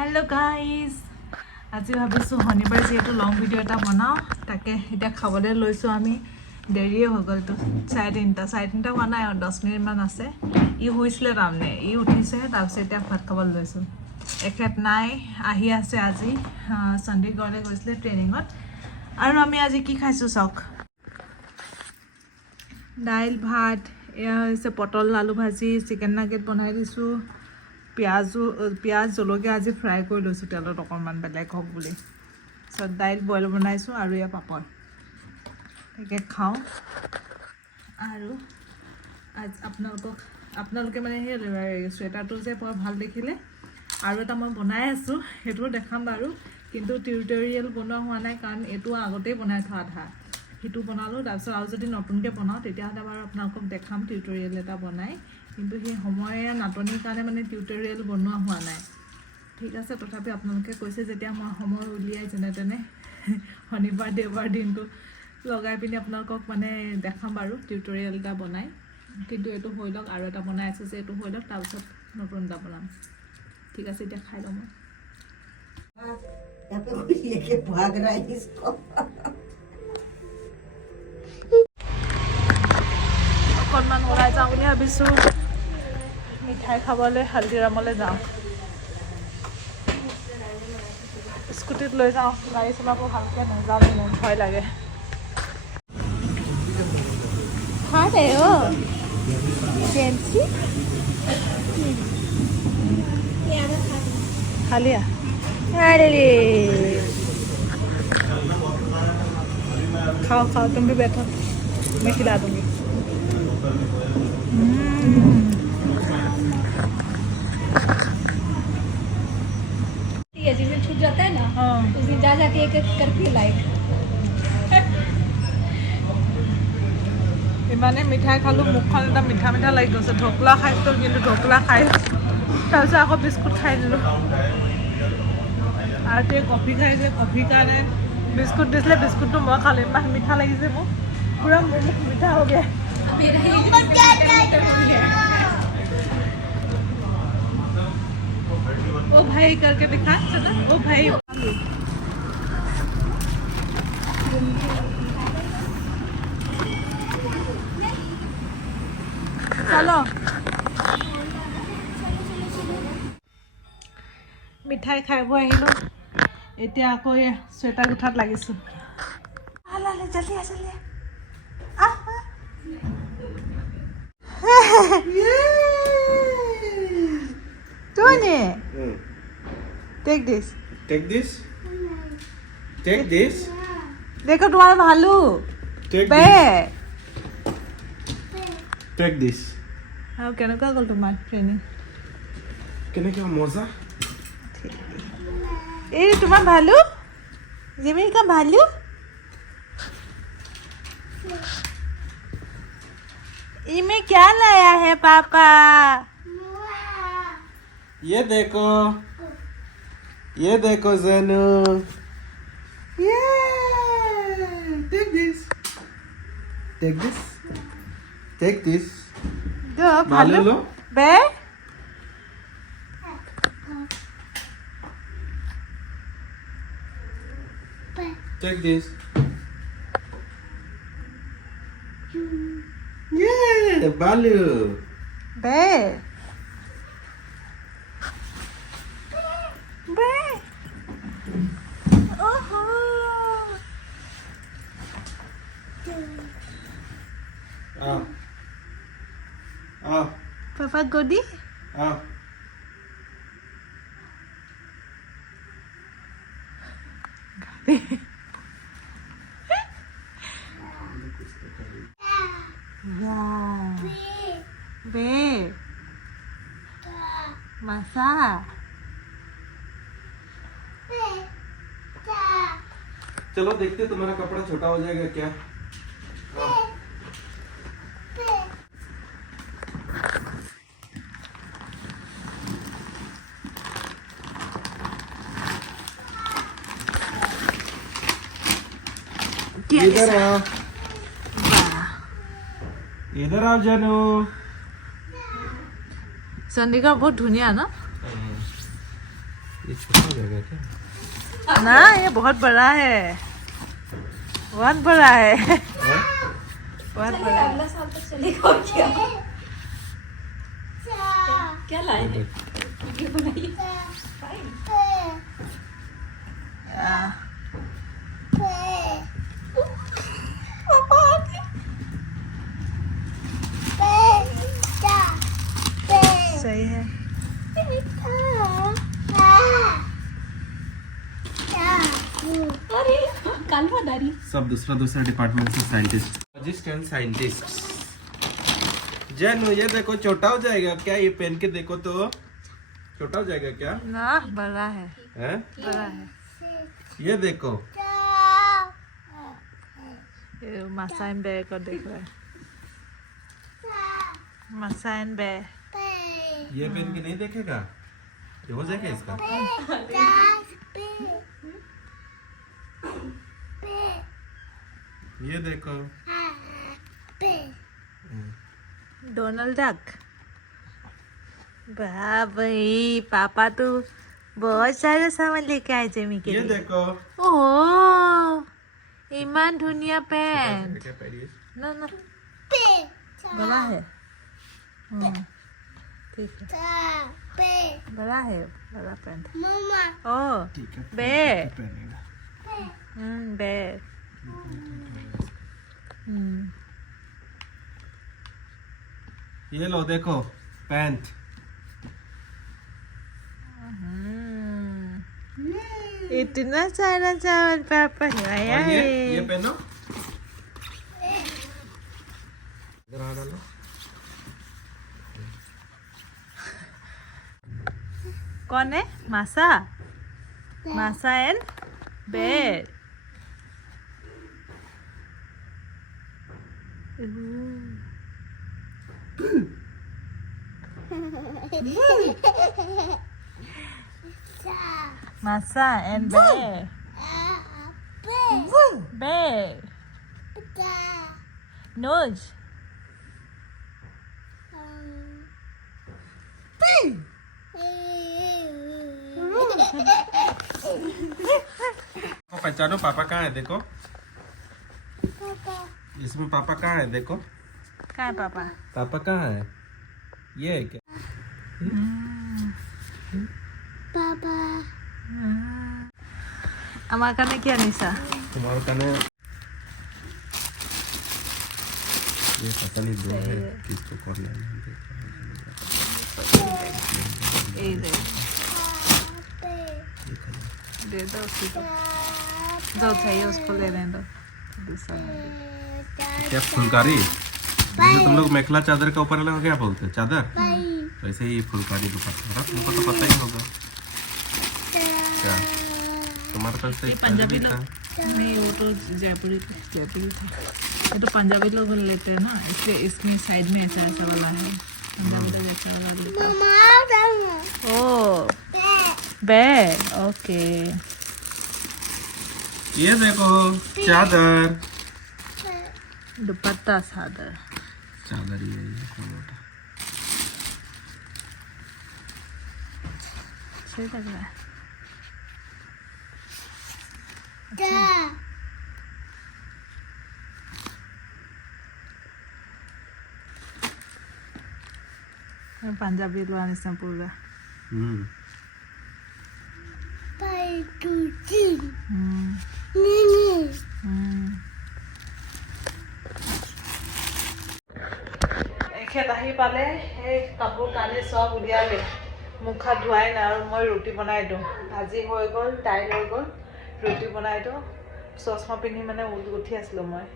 Hello guys আজি ভাবিছো শনিবাৰ যেটো লং ভিডিও এটা বনাও তাকে এটা খাবলৈ লৈছো আমি দেৰিয়ে হৈ গল তো 3:30 হোৱা নাই 10 মিনিট মান আছে ই হৈছিলে ৰামনে ই উঠিছে তাৰপিছত এটা ভাত খাবলৈ লৈছো এখেত নাই আহি আছে আজি চণ্ডীগড়লৈ গৈছিলে ট্ৰেনিংত আৰু আমি আজি কি খাইছো চক দাইল ভাত এয়া হৈছে পটল আলু ভাজি চিকেন নাগেট বনাই দিছো পিয়াজ জলকীয়া আজি ফ্ৰাই কৰি লৈছো তেলত অকণমান বেলেগ হওক বুলি সব দাইল বইল বনাইছো আৰু এয়া পাপৰ তাকে খাও আৰু আজ আপোনালোকে মানে হে সোয়েটাৰটো যে বৰ ভাল দেখিলে আৰু এটা মই বনাই আছো হেটো দেখাম বাৰু কিন্তু টিউটোৰিয়েল বনোৱা হোৱা নাই কাৰণ এটো আগতেই বনাই থোৱা আধা হিটো বনালো তাৰপিছত আৰু যদি নতুনকৈ বনাও তেতিয়াহলে বাৰু আপোনালোকক দেখাম টিউটোৰিয়েল এটা বনাই কিন্তু সেই সময় নাটনিৰ কাৰণে মানে টিউটোৰিয়েল বনোৱা হোৱা নাই ঠিক আছে তথাপি আপোনালোকে কৈছে যেতিয়া মই সময় উলিয়াই যেনে তেনে শনিবাৰ দেওবাৰ দিনটো লগাই পিনি আপোনালোকক মানে দেখাম বাৰু টিউটোৰিয়েল এটা বনাই কিন্তু এটো হৈ লওক আৰু এটা বনাই আছে যে এটো হৈ লওক তাৰপিছত নতুন এটা বনাম ঠিক আছে এতিয়া খাই লম यहाँ पे कोई लेके भाग रहा है इसको অকণমান ওলাই যাওঁ বুলি ভাবিছো মিঠাই খাবলৈ হালদিৰামলৈ যাওঁ স্কুটিত লৈ যাওঁ গাড়ী চলাব ভালকৈ নাজানো মোৰ ভয় লাগে खा रहे हो जेंसी खा लिया अरे खाओ खाओ तुम भी बैठो मैं खिला दूंगी ये जिस दिन छूट जाता है ना हाँ। उस दिन जा जाके एक एक करके लाइक ইমানে মিঠাই খালো মুখখন এটা মিঠা মিঠা লাগি গৈছে ঢকলা খাইছো কিন্তু ঢকলা খাই তাৰপিছত আকৌ বিস্কুট খাই দিলো আৰু তে কফি খাইছে কফি কাৰণে বিস্কুট দিছিলে বিস্কুটটো মই খালো ইমান মিঠা লাগিছে মোক পুৰা মুখ মিঠা হৈ গया अब ये रही ओ भाई करके दिखा चलो ओ भाई चलो मिठाई खाই বৈ আহিলো এতিয়া আকৌ সোয়েটাৰ গুঠাত লাগিছো আলালে জলদি আ জলদি Tony, take this. Take this. Take this. देखो तुम्हारा भालू Take बे Take this. हाँ কেনেকুৱা গ'ল তোমাৰ ট্ৰেনিং কেনেকুৱা মজা এই তোমাৰ ভালু জিমিৰ का भालू इमे क्या लाया है पापा ये देखो ज़नू Take this. Take this. Take this. दो भालू भालू लो बे Take this. Yeah, भालू बे बे ओहो आओ आओ पापा गोदी आओ बे मासा चलो देखते तुम्हारा कपड़ा छोटा हो जाएगा क्या आओ। इधर आओ इधर आओ जानू चंडीगढ़ बहुत धुनिया ना ये छोटा हो जाएगा क्या? ना ये बहुत बड़ा है, बहुत बड़ा है, हाँ? बहुत बड़ा है। अगला साल तक चलेगा और क्या क्या लाए हैं? वीडियो बनाइए सही है। अरे कालवा डारी सब दूसरा डिपार्टमेंट से साइंटिस्ट, असिस्टेंट साइंटिस्ट। जानू ये देखो छोटा हो जाएगा क्या? ये पहन के देखो तो छोटा हो जाएगा क्या? ना बड़ा है, हैं? बड़ा है। ये देखो ये मासाइन बे को देख रहा है, मासाइन बे। ये पहन के नहीं देखेगा, ये हो जाएगा इसका। ये देखो डोनाल्ड डक। वाह भाई, पापा तो बहुत सारा सामान लेके आए जेमी के ये लिए। देखो ओह इमान धुनिया पैंट। क्या पेरिस? ना ना बड़ा है। ठीक है, बड़ा है, बड़ा पैंट। ओह ठीक है बे पहनेगा। बे ये लो देखो पैंट। इतना सारा चावल पापा लाया और ये है। पहनो, इधर आ डालो। कौन है? मासा, मासा एंड बेर। Masa and bear. Bear. Nose. पहचानो पापा कहाँ है? देखो इसमें पापा कहाँ है? देखो कहाँ है पापा? पापा कहाँ है? ये है क्या? Ama ka na kya Nisa? तुम्हारा कहना है ये पता नहीं दो है किसको करना है। ए दे दे दो उसी को, जो चाहिए उसको ले लेने दो। दूसरा क्या फुलकारी? जैसे तुम लोग मेखला चादर का ऊपर लगा क्या बोलते हैं? चादर, वैसे ही फुलकारी दुपट्टा। तुमको तो पता ही होगा क्या? तुम्हारे पास तो एक पंजाबी था। नहीं, वो तो जयपुरी था। ये तो पंजाबी लोग लेते हैं ना, इसलिए इसमें साइड में ऐसा ऐसा वाला है। पंजाबी लोग ऐसा वाला लेते हैं। ओ बे ओके। ये देखो चादर, दुपट्टा सादर। चादर ही है ये मोटा। सही लग रहा है। पंजाबी लोग निस्ना पूरा। এখেত আহি পালে সেই কাপোৰ কানি চব উলিয়ালে, মুখ হাত ধোৱাই নাই আৰু মই ৰুটি বনাই দিওঁ। ভাজি হৈ গ'ল, দাইল হৈ গ'ল, ৰুটি বনাই দিওঁ। চশমা পিন্ধি মানে উঠি আছিলোঁ মই।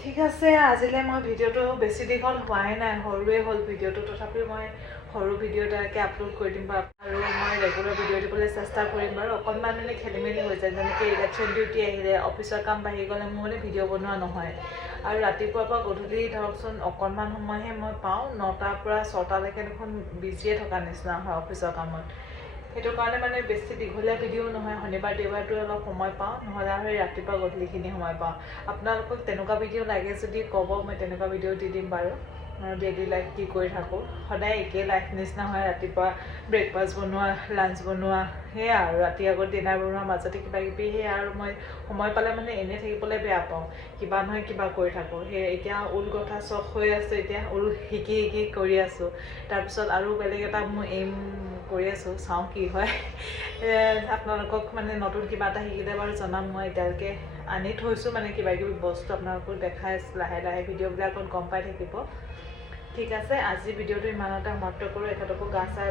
ঠিক আছে, আজিলৈ মই ভিডিঅ'টো বেছি দীঘল হোৱাই নাই, সৰুৱে হ'ল ভিডিঅ'টো। তথাপিও মই সৰু ভিডিঅ' এটাকে আপলোড কৰি দিম বাৰু, আৰু মই ৰেগুলাৰ ভিডিঅ' দিবলৈ চেষ্টা কৰিম বাৰু। অকণমান মানে খেলি মেলি হৈ যায়, যেনেকৈ ইলেকশ্যন ডিউটি আহিলে, অফিচৰ কাম বাঢ়ি গ'লে মোৰ মানে ভিডিঅ' বনোৱা নহয়। আৰু ৰাতিপুৱাৰ পৰা গধূলি ধৰকচোন অকণমান সময়হে মই পাওঁ, 9টাৰ পৰা 6টালৈকে দেখোন বিজিয়ে থকা নিচিনা হয় অফিচৰ কামত। সেইটো কাৰণে মানে বেছি দীঘলীয়া ভিডিঅ' নহয়, শনিবাৰ দেওবাৰটো অলপ সময় পাওঁ, নহ'লে আৰু ৰাতিপুৱা গধূলিখিনি সময় পাওঁ। আপোনালোকক তেনেকুৱা ভিডিঅ' লাগে যদি ক'ব, মই তেনেকুৱা ভিডিঅ' দি দিম বাৰু। ডেইলি লাইফ কি কৰি থাকোঁ সদায় একেই লাইফ নিচিনা হয় ৰাতিপুৱা ব্ৰেকফাষ্ট বনোৱা লাঞ্চ বনোৱা সেয়া আৰু ৰাতি আগত ডিনাৰ বনোৱাৰ মাজতে কিবা কিবি সেয়া আৰু মই সময় পালে মানে এনেই থাকিবলৈ বেয়া পাওঁ কিবা নহয় কিবা কৰি থাকোঁ সেই এতিয়া ঊল গঠা চখ হৈ আছে এতিয়া ঊল শিকি শিকি কৰি আছোঁ তাৰপিছত আৰু বেলেগ এটা মোৰ এইম কৰি আছোঁ চাওঁ কি হয় আপোনালোকক মানে নতুন কিবা এটা শিকিলে বাৰু জনাম মই এতিয়ালৈকে আনি থৈছোঁ মানে কিবা কিবি বস্তু আপোনালোকক দেখাই লাহে লাহে ভিডিঅ'বিলাকত গম পাই থাকিব ঠিক আছে আজি ভিডিঅ'টো ইমানতে সমাপ্ত কৰোঁ এখেতকো গা চা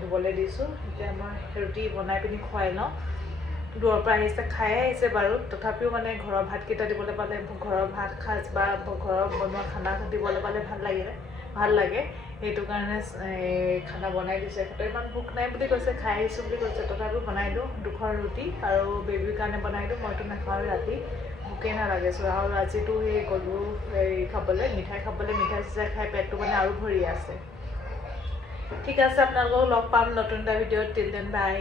ধুবলৈ দিছোঁ এতিয়া মই ৰুটি বনাই পিনি খুৱাই লওঁ দূৰৰ পৰা আহিছে খায়ে আহিছে বাৰু তথাপিও মানে ঘৰৰ ভাতকেইটা দিবলৈ পালে ঘৰৰ ভাত সাজ বা ঘৰৰ বনোৱা খানা দিবলৈ পালে ভাল লাগে সেইটো কাৰণে খানা বনাই দিছোঁ এখেতৰ ইমান ভোক নাই বুলি কৈছে খাই আহিছোঁ বুলি কৈছে তথাপিও বনাই দিওঁ 2খন ৰুটি আৰু বেবীৰ কাৰণে বনাই দিওঁ মইতো নাখাওঁ ৰাতি ভোকেই নালাগে আৰু আজিতো সেই গ'লোঁ খাবলৈ মিঠাই চিঠাই খাই পেটটো মানে আৰু ভৰি আছে ঠিক আছে আপোনালোকক লগ পাম নতুন এটা ভিডিঅ'ত টিল দেন বাই